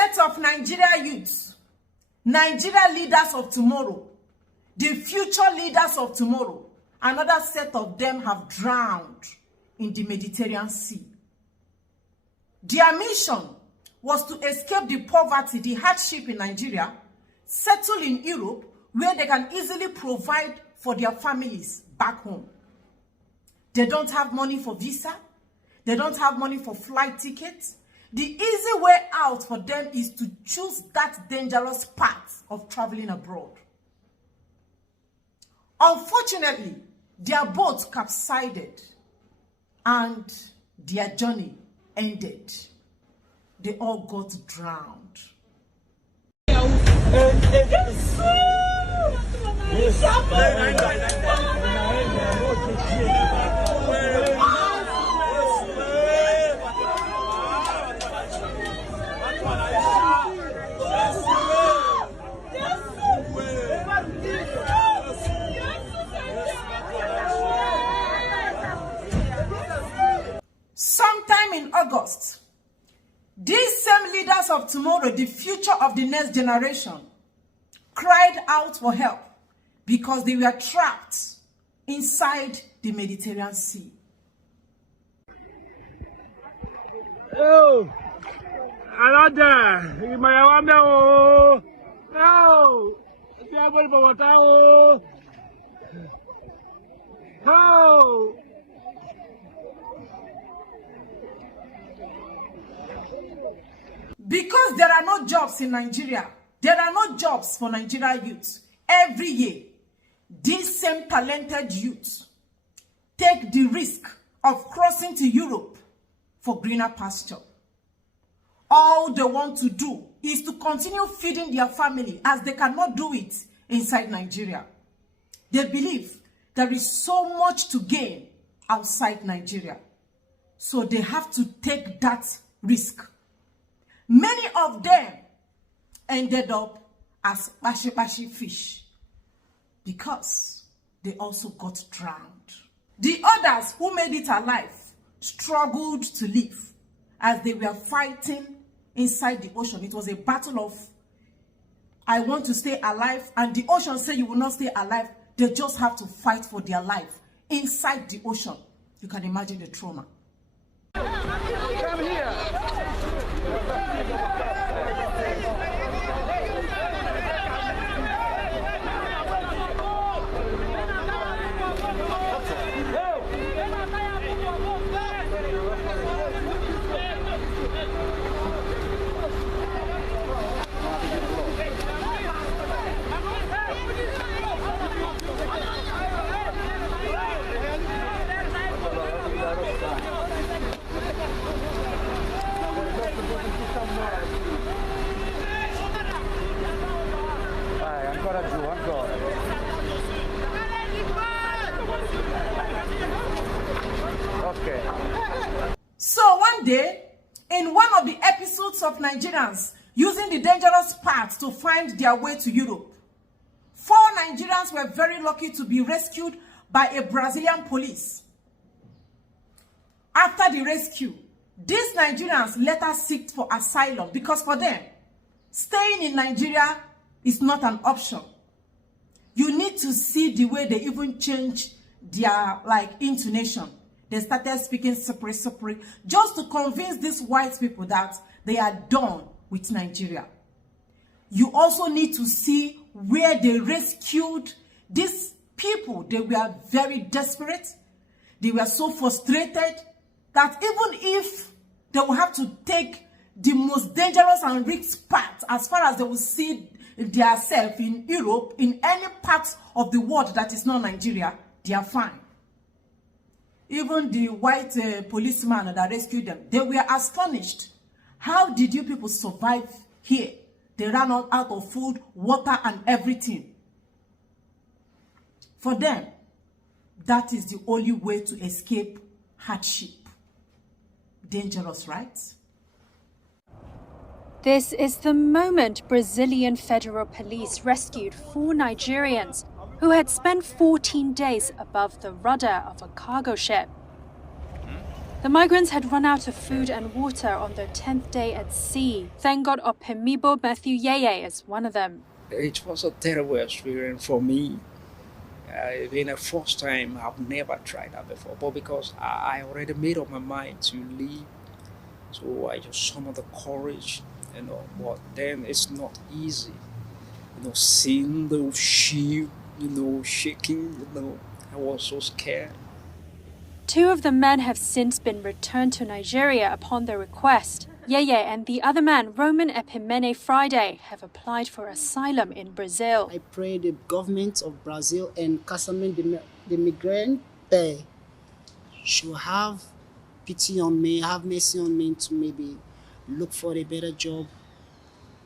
set of Nigeria youths, Nigeria leaders of tomorrow, the future leaders of tomorrow, another set of them have drowned in the Mediterranean Sea. Their mission was to escape the poverty, the hardship in Nigeria, settle in Europe, where they can easily provide for their families back home. They don't have money for visa. They don't have money for flight tickets. The easy way out for them is to choose that dangerous path of traveling abroad. Unfortunately, their boats capsized and their journey ended. They all got drowned. Sometime in August, these same leaders of tomorrow, the future of the next generation, cried out for help because they were trapped inside the Mediterranean Sea. Oh, another. Oh, no. Everybody for water. Oh. Because there are no jobs in Nigeria, there are no jobs for Nigeria youths. Every year, these same talented youths take the risk of crossing to Europe for greener pasture. All they want to do is to continue feeding their family, as they cannot do it inside Nigeria. They believe there is so much to gain outside Nigeria, so they have to take that risk. Many of them ended up as bashi fish because they also got drowned. The others who made it alive struggled to live as they were fighting inside the ocean. It was a battle of, I want to stay alive, and the ocean said you will not stay alive. They just have to fight for their life inside the ocean. You can imagine the trauma. Come here. Okay. So one day, in one of the episodes of Nigerians using the dangerous path to find their way to Europe, 4 Nigerians were very lucky to be rescued by a Brazilian police. After the rescue, these Nigerians later sought for asylum because for them, staying in Nigeria is not an option. You need to see the way they even change their intonation. They started speaking separate, just to convince these white people that they are done with Nigeria. You also need to see where they rescued these people. They were very desperate. They were so frustrated that even if they will have to take the most dangerous and risk path, as far as they will see themselves in Europe, in any part of the world that is not Nigeria, they are fine. Even the white policeman that rescued them, they were astonished. How did you people survive here? They ran out of food, water, and everything. For them, that is the only way to escape hardship. Dangerous, right? This is the moment Brazilian Federal Police rescued 4 Nigerians who had spent 14 days above the rudder of a cargo ship. The migrants had run out of food and water on their 10th day at sea. Thank God Opemibo Matthew Yeye is one of them. It was a terrible experience for me. Being a first time, I've never tried that before. But because I already made up my mind to leave, so I just summoned the courage, But then it's not easy, seeing those sheep, shaking, I was so scared. 2 of the men have since been returned to Nigeria upon their request. Yeye and the other man, Roman Epimene Friday, have applied for asylum in Brazil. I pray the government of Brazil and Casamento, the migrant there, should have pity on me, have mercy on me to maybe look for a better job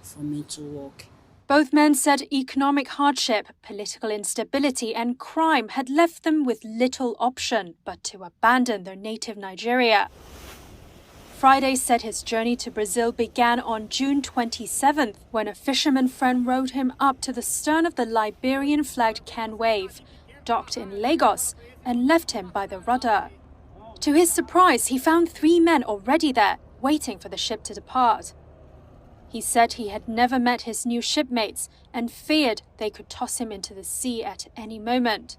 for me to work. Both men said economic hardship, political instability and crime had left them with little option but to abandon their native Nigeria. Friday said his journey to Brazil began on June 27th when a fisherman friend rowed him up to the stern of the Liberian-flagged Can Wave, docked in Lagos, and left him by the rudder. To his surprise, he found 3 men already there, waiting for the ship to depart. He said he had never met his new shipmates and feared they could toss him into the sea at any moment.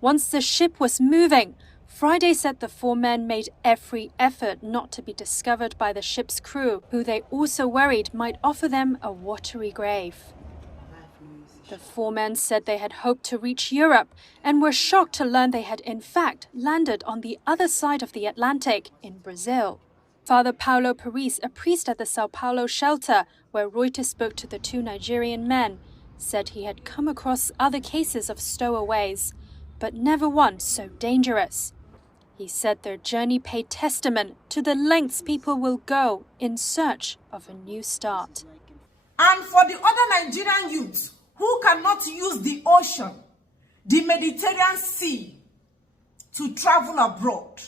Once the ship was moving, Friday said the 4 men made every effort not to be discovered by the ship's crew, who they also worried might offer them a watery grave. The 4 men said they had hoped to reach Europe and were shocked to learn they had in fact landed on the other side of the Atlantic in Brazil. Father Paulo Paris, a priest at the Sao Paulo shelter where Reuters spoke to the 2 Nigerian men, said he had come across other cases of stowaways, but never one so dangerous. He said their journey paid testament to the lengths people will go in search of a new start. And for the other Nigerian youths who cannot use the ocean, the Mediterranean Sea, to travel abroad,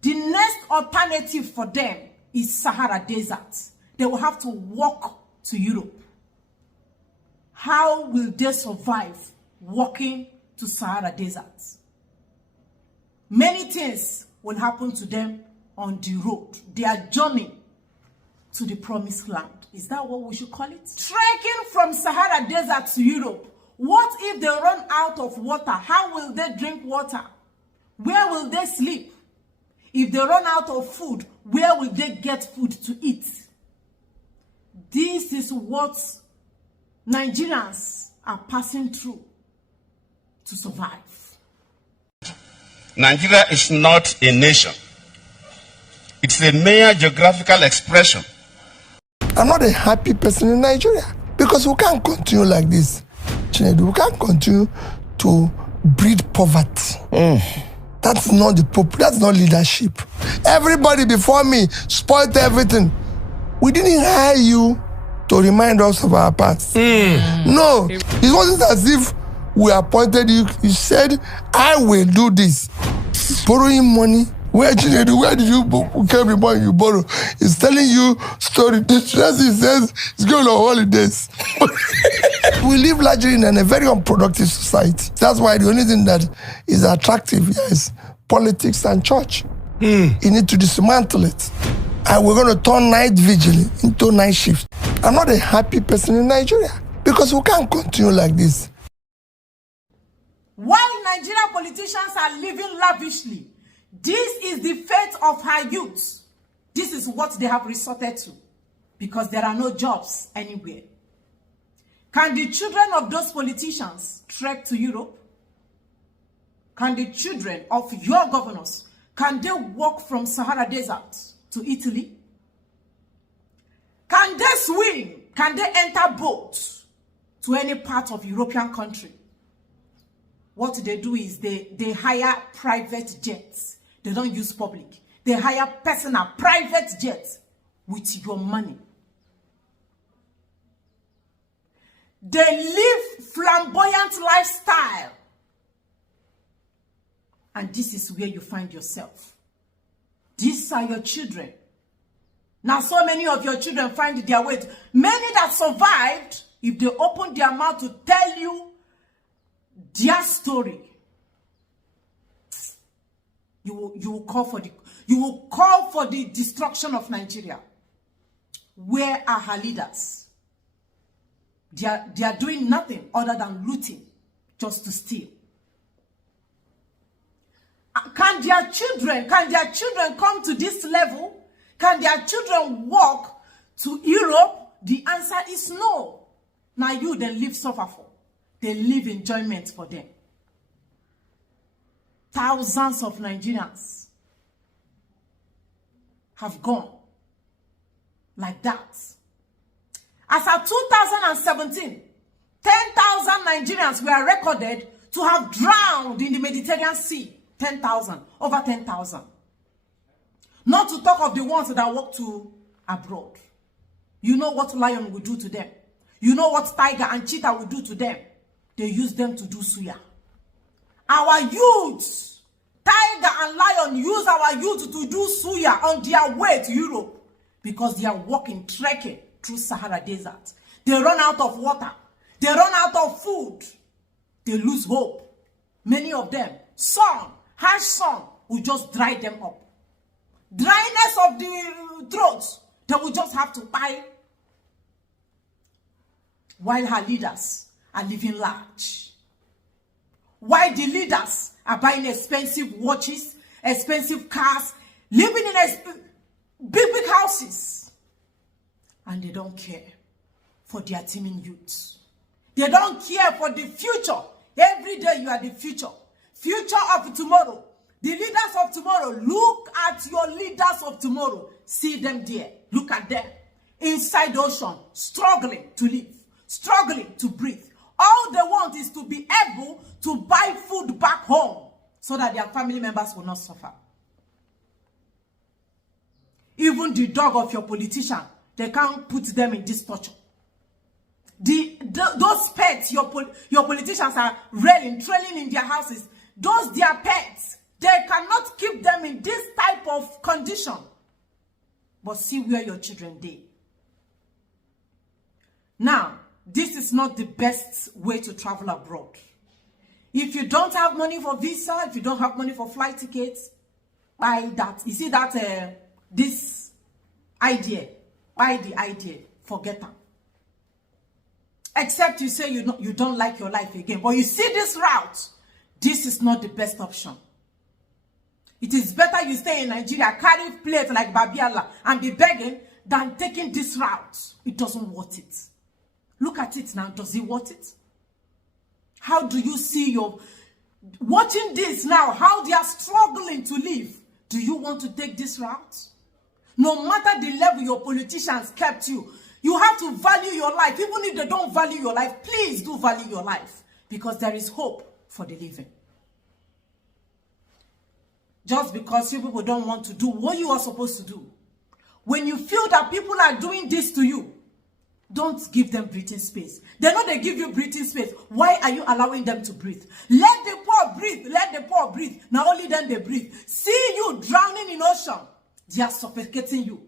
the next alternative for them is Sahara Desert. They will have to walk to Europe. How will they survive walking to Sahara Desert? Many things will happen to them on the road. Their journey to the promised land. Is that what we should call it? Trekking from Sahara Desert to Europe. What if they run out of water? How will they drink water? Where will they sleep? If they run out of food, where will they get food to eat? This is what Nigerians are passing through to survive. Nigeria is not a nation. It's a mere geographical expression. I'm not a happy person in Nigeria because we can't continue like this. We can't continue to breed poverty. That's not that's not leadership. Everybody before me spoiled everything. We didn't hire you to remind us of our past. No, it wasn't as if we appointed you. You said, I will do this. Borrowing money. Where did you carry money you borrow? He's telling you story. He says he's going on holidays. We live largely in a very unproductive society. That's why the only thing that is attractive here is politics and church. You need to dismantle it. And we're going to turn night vigil into night shift. I'm not a happy person in Nigeria because we can't continue like this. While Nigerian politicians are living lavishly, this is the fate of her youth. This is what they have resorted to because there are no jobs anywhere. Can the children of those politicians trek to Europe? Can the children of your governors, can they walk from Sahara Desert to Italy? Can they swim? Can they enter boats to any part of European country? What they do is they hire private jets. They don't use public. They hire personal private jets with your money. They live flamboyant lifestyle. And this is where you find yourself. These are your children. Now so many of your children find their way. Many that survived, if they open their mouth to tell you their story, you will call for You will call for the destruction of Nigeria. Where are her leaders? They are doing nothing other than looting, just to steal. Can their children come to this level? Can their children walk to Europe? The answer is no. Now you then live suffer for. They live enjoyment for them. Thousands of Nigerians have gone like that. As of 2017, 10,000 Nigerians were recorded to have drowned in the Mediterranean Sea. 10,000, over 10,000. Not to talk of the ones that walk to abroad. You know what lion will do to them. You know what tiger and cheetah will do to them. They use them to do suya. Our youths, tiger and lion, use our youth to do suya on their way to Europe because they are walking, trekking through Sahara Desert. They run out of water. They run out of food. They lose hope. Many of them, sun, harsh sun, will just dry them up. Dryness of the throats, they will just have to buy. While her leaders are living large. While the leaders are buying expensive watches, expensive cars, living in big houses. And they don't care for their teeming youth. They don't care for the future. Every day you are the future. Future of tomorrow. The leaders of tomorrow. Look at your leaders of tomorrow. See them there. Look at them. Inside the ocean. Struggling to live. Struggling to breathe. All they want is to be able to buy food back home so that their family members will not suffer. Even the dog of your politician, they can't put them in this torture. Those pets your politicians are trailing in their houses, those their pets, they cannot keep them in this type of condition. But see where your children are. Now, this is not the best way to travel abroad. If you don't have money for visa, if you don't have money for flight tickets, buy that. You see that this idea, buy the idea, forget them. Except you say you don't like your life again. But you see this route, this is not the best option. It is better you stay in Nigeria, carry plate like Babiala and be begging than taking this route. It doesn't worth it. Look at it now. Does it worth it? How do you see your... Watching this now, how they are struggling to live. Do you want to take this route? No matter the level your politicians kept you, you have to value your life. Even if they don't value your life, please do value your life. Because there is hope for the living. Just because you people don't want to do what you are supposed to do. When you feel that people are doing this to you, don't give them breathing space. They know they give you breathing space. Why are you allowing them to breathe? Let the poor breathe. Let the poor breathe. Now only then they breathe. See you drowning in ocean. They are suffocating you.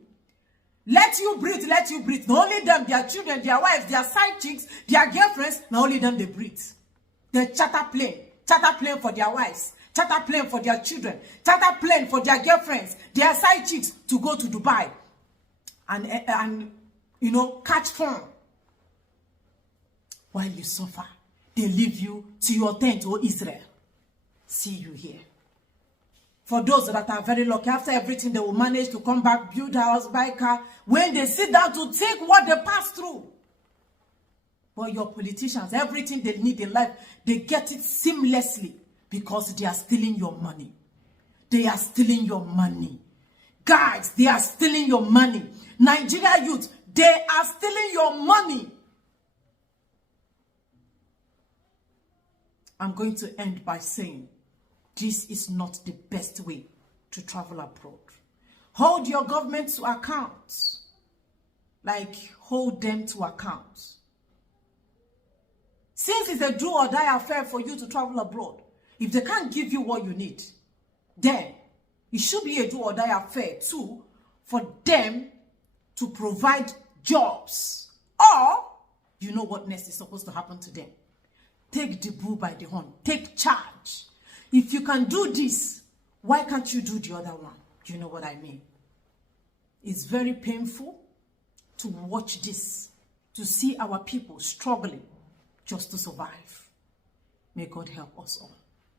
Let you breathe. Let you breathe. Not only them, their children, their wives, their side chicks, their girlfriends. Now only them they breathe. They charter plane for their wives, charter plane for their children, charter plane for their girlfriends, their side chicks to go to Dubai and you know, catch fun. While you suffer, they leave you to your tent, oh Israel. See you here. For those that are very lucky, after everything, they will manage to come back, build a house, buy a car. When they sit down to take what they pass through. But your politicians, everything they need in life, they get it seamlessly because they are stealing your money. They are stealing your money. Guys, they are stealing your money. Nigeria youth, they are stealing your money. I'm going to end by saying, this is not the best way to travel abroad. Hold your government to account. Like, hold them to account. Since it's a do or die affair for you to travel abroad, if they can't give you what you need, then it should be a do or die affair too for them to provide jobs. Or, you know what next is supposed to happen to them. Take the bull by the horn. Take charge. If you can do this, why can't you do the other one? You know what I mean? It's very painful to watch this, to see our people struggling just to survive. May God help us all.